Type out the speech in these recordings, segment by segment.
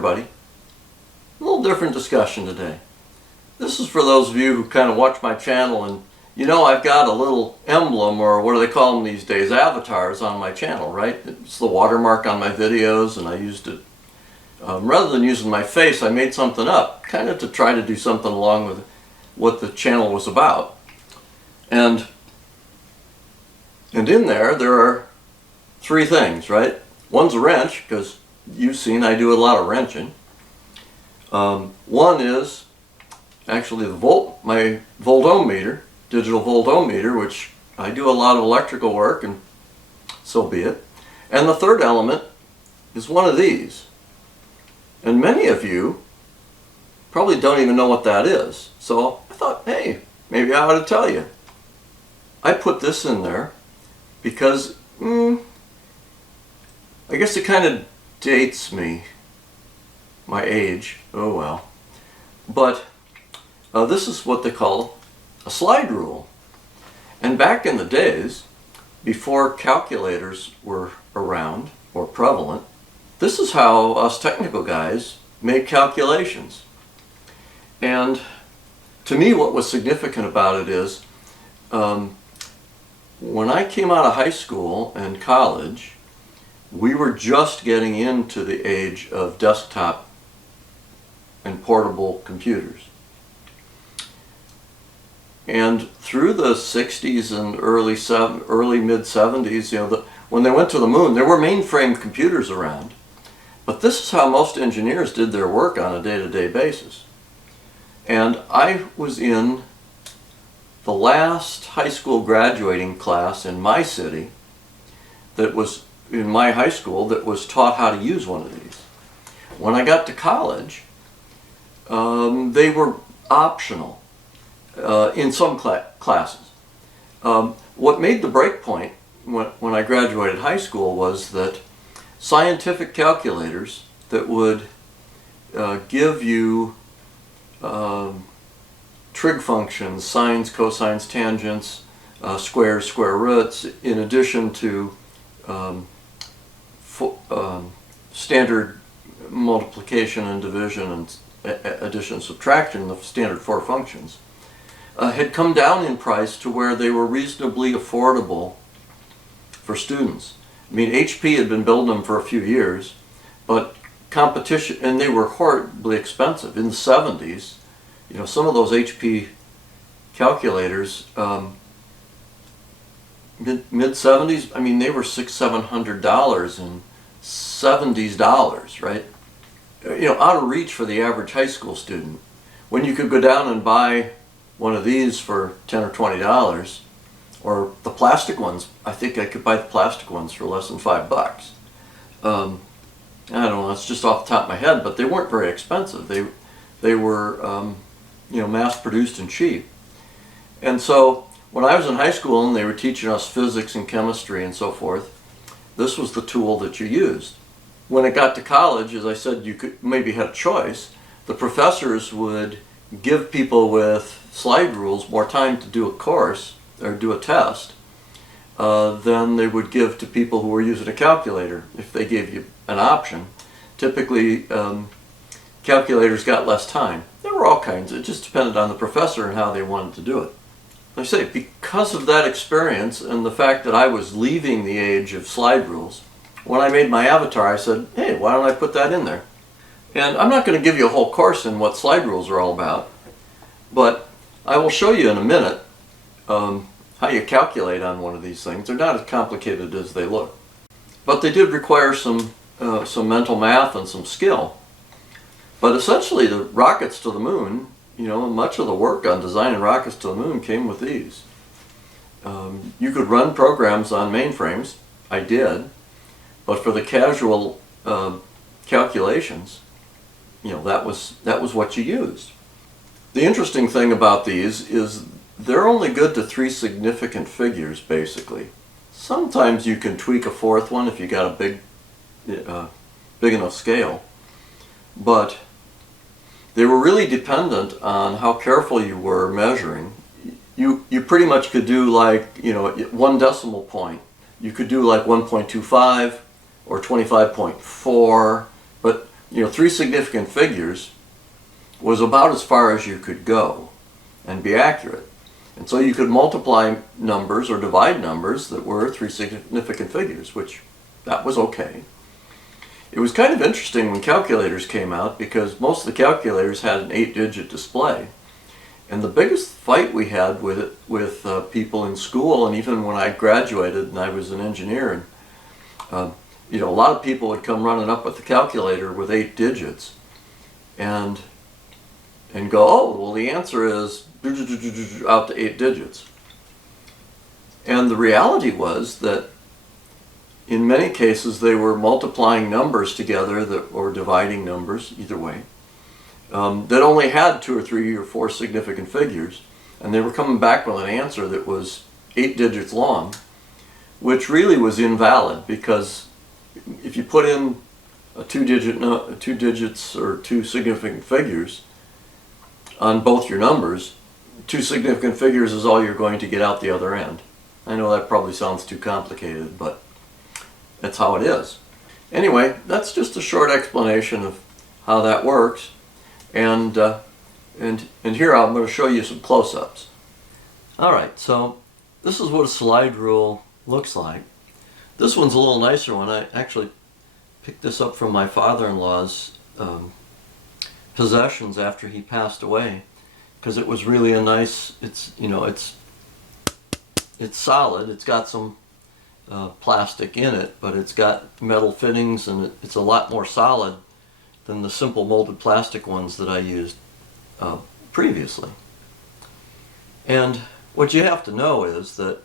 everybody. A little different discussion today. This is for those of you who kind of watch my channel and you know I've got a little emblem, or what do they call them these days, avatars on my channel, right? It's the watermark on my videos, and I used it. Rather than using my face, I made something up, kind of to try to do something along with what the channel was about. And in there are three things, right? One's a wrench, because you've seen I do a lot of wrenching. One is actually my volt-ohm meter, digital volt-ohm meter, which I do a lot of electrical work, and so be it. And the third element is one of these. And many of you probably don't even know what that is. So I thought, hey, maybe I ought to tell you. I put this in there because, I guess it kind of dates me, my age, oh well. But this is what they call a slide rule. And back in the days, before calculators were around or prevalent, this is how us technical guys made calculations. And to me, what was significant about it is, when I came out of high school and college, we were just getting into the age of desktop and portable computers. And through the 60s and early mid-70s, you know, when they went to the moon, there were mainframe computers around. But this is how most engineers did their work on a day-to-day basis. And I was in the last high school graduating class in my city that was in my high school that was taught how to use one of these. When I got to college, they were optional in some classes. What made the break point when I graduated high school was that scientific calculators that would give you trig functions, sines, cosines, tangents, squares, square roots, in addition to standard multiplication and division and addition and subtraction, the standard four functions, had come down in price to where they were reasonably affordable for students. I mean, HP had been building them for a few years, but competition, and they were horribly expensive. In the 70s, you know, some of those HP calculators, mid-70s, I mean, they were $600–700 and $70s dollars, right? You know, out of reach for the average high school student. When you could go down and buy one of these for $10 or $20, or the plastic ones, I think I could buy the plastic ones for less than $5. I don't know, that's just off the top of my head, but they weren't very expensive. They were, you know, mass-produced and cheap. And so when I was in high school and they were teaching us physics and chemistry and so forth, this was the tool that you used. When it got to college, as I said, you could maybe had a choice. The professors would give people with slide rules more time to do a course or do a test than they would give to people who were using a calculator if they gave you an option. Typically, calculators got less time. There were all kinds. It just depended on the professor and how they wanted to do it. Like I say, because of that experience and the fact that I was leaving the age of slide rules, when I made my avatar, I said, hey, why don't I put that in there? And I'm not going to give you a whole course in what slide rules are all about, but I will show you in a minute how you calculate on one of these things. They're not as complicated as they look. But they did require some mental math and some skill. But essentially the rockets to the moon, you know, much of the work on designing rockets to the moon came with these. You could run programs on mainframes. I did. But for the casual calculations, you know, that was what you used. The interesting thing about these is they're only good to 3 significant figures, basically. Sometimes you can tweak a fourth one if you got a big enough scale, but they were really dependent on how careful you were measuring. You pretty much could do, like, you know, 1 decimal point. You could do like 1.25 or 25.4, but three significant figures was about as far as you could go and be accurate. And so you could multiply numbers or divide numbers that were three significant figures, which that was okay. It was kind of interesting when calculators came out, because most of the calculators had an 8-digit display. And the biggest fight we had with people in school, and even when I graduated and I was an engineer, and a lot of people would come running up with the calculator with 8 digits and go, oh, well, the answer is out to 8 digits. And the reality was that in many cases they were multiplying numbers together or dividing numbers, either way, that only had 2 or 3 or 4 significant figures, and they were coming back with an answer that was 8 digits long, which really was invalid, because if you put in a 2 digits or 2 significant figures on both your numbers, 2 significant figures is all you're going to get out the other end. I know that probably sounds too complicated, but that's how it is. Anyway, that's just a short explanation of how that works, and here I'm going to show you some close-ups. Alright, so this is what a slide rule looks like. This one's a little nicer one. I actually picked this up from my father-in-law's possessions after he passed away, because it was really a nice, it's solid. It's got some plastic in it, but it's got metal fittings, and it's a lot more solid than the simple molded plastic ones that I used previously. And what you have to know is that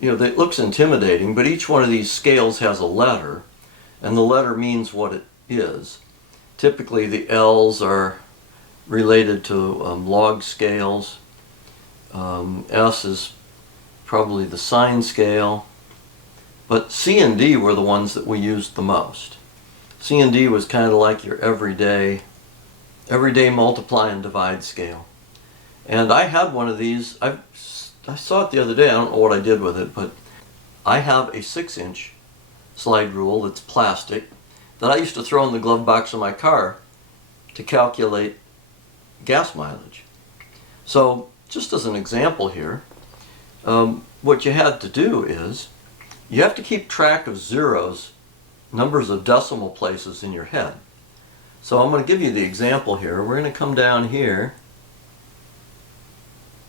it looks intimidating, but each one of these scales has a letter, and the letter means what it is. Typically the L's are related to log scales. S is probably the sine scale, but C and D were the ones that we used the most. C and D was kind of like your everyday multiply and divide scale. And I had one of these. I saw it the other day. I don't know what I did with it, but I have a 6-inch slide rule that's plastic that I used to throw in the glove box of my car to calculate gas mileage. So just as an example here, what you had to do is you have to keep track of zeros, numbers of decimal places in your head. So I'm going to give you the example here. We're going to come down here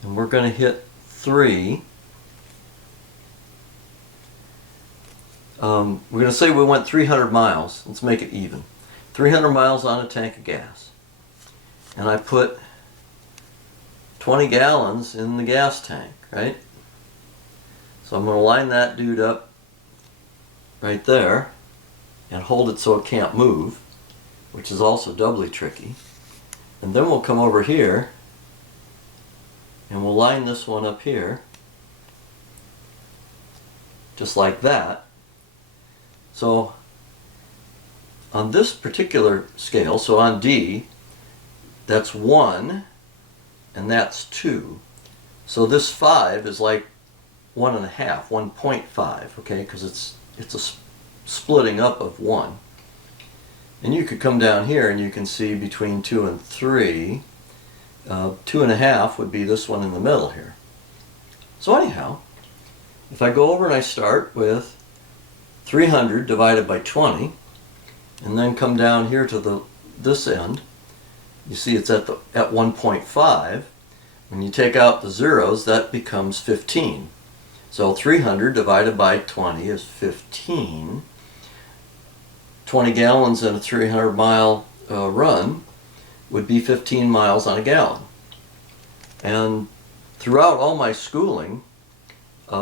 and we're going to hit 3. We're going to say we went 300 miles. Let's make it even. 300 miles on a tank of gas. And I put 20 gallons in the gas tank, right? So I'm going to line that dude up right there and hold it so it can't move, which is also doubly tricky. And then we'll come over here and we'll line this one up here, just like that. So on this particular scale, so on D, that's 1 and that's 2. So this 5 is like 1.5, 1.5, okay, because it's a splitting up of 1. And you could come down here and you can see between 2 and 3, 2.5 would be this one in the middle here. So anyhow, if I go over and I start with 300 divided by 20, and then come down here to this end, you see it's at 1.5. When you take out the zeros, that becomes 15. So 300 divided by 20 is 15. 20 gallons in a 300 mile run would be 15 miles on a gallon. And throughout all my schooling,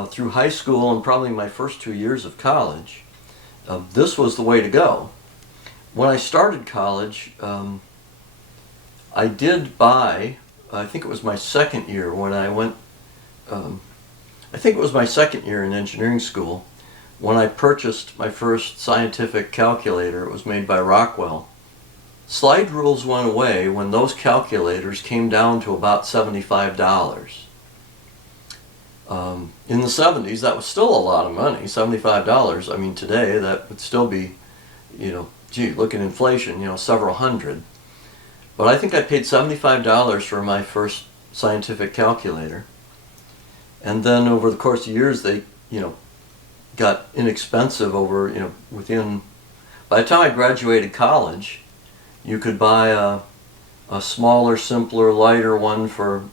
through high school and probably my first 2 years of college, this was the way to go. When I started college, I did buy, I think it was my second year when I went, I think it was my second year in engineering school, when I purchased my first scientific calculator. It was made by Rockwell. Slide rules went away when those calculators came down to about $75. In the 70s, that was still a lot of money, $75. I mean, today that would still be, gee, look at inflation, several hundred. But I think I paid $75 for my first scientific calculator. And then over the course of years, they, got inexpensive over, by the time I graduated college, you could buy a smaller, simpler, lighter one for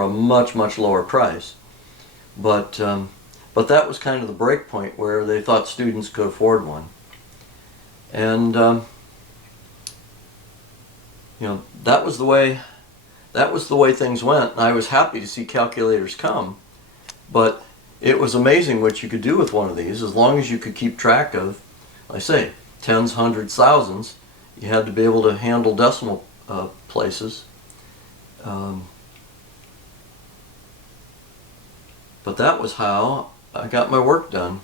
a much, much lower price. But that was kind of the break point where they thought students could afford one. And that was the way things went. And I was happy to see calculators come, but it was amazing what you could do with one of these as long as you could keep track of, like I say, tens, hundreds, thousands. You had to be able to handle decimal places. But that was how I got my work done.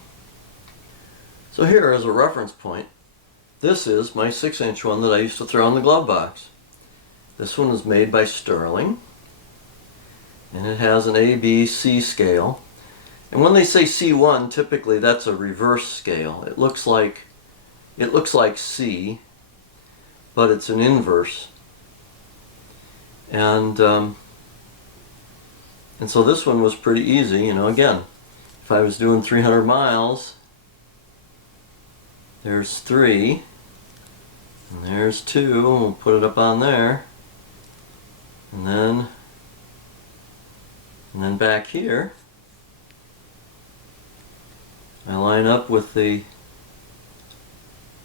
So here as a reference point, this is my 6-inch one that I used to throw in the glove box. This one is made by Sterling, and it has an A, B, C scale. And when they say C1, typically that's a reverse scale. It looks like C, but it's an inverse. And so this one was pretty easy. Again, if I was doing 300 miles, there's 3, and there's 2, we'll put it up on there, and then back here, I line up with the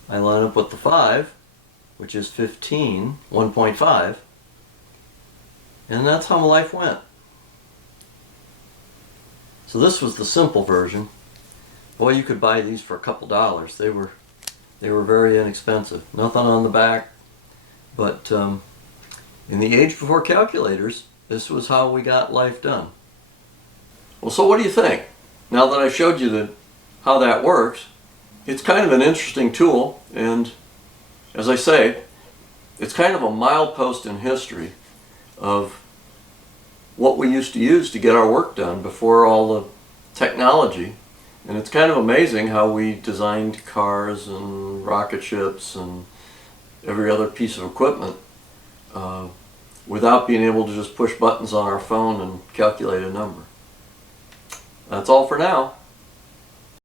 5, which is 15, 1.5, and that's how my life went. So this was the simple version. Boy, you could buy these for a couple dollars. They were very inexpensive. Nothing on the back, but in the age before calculators, this was how we got life done. Well, so what do you think? Now that I showed you how that works, it's kind of an interesting tool, and as I say, it's kind of a milepost in history of what we used to use to get our work done before all the technology. And it's kind of amazing how we designed cars and rocket ships and every other piece of equipment without being able to just push buttons on our phone and calculate a number. That's all for now.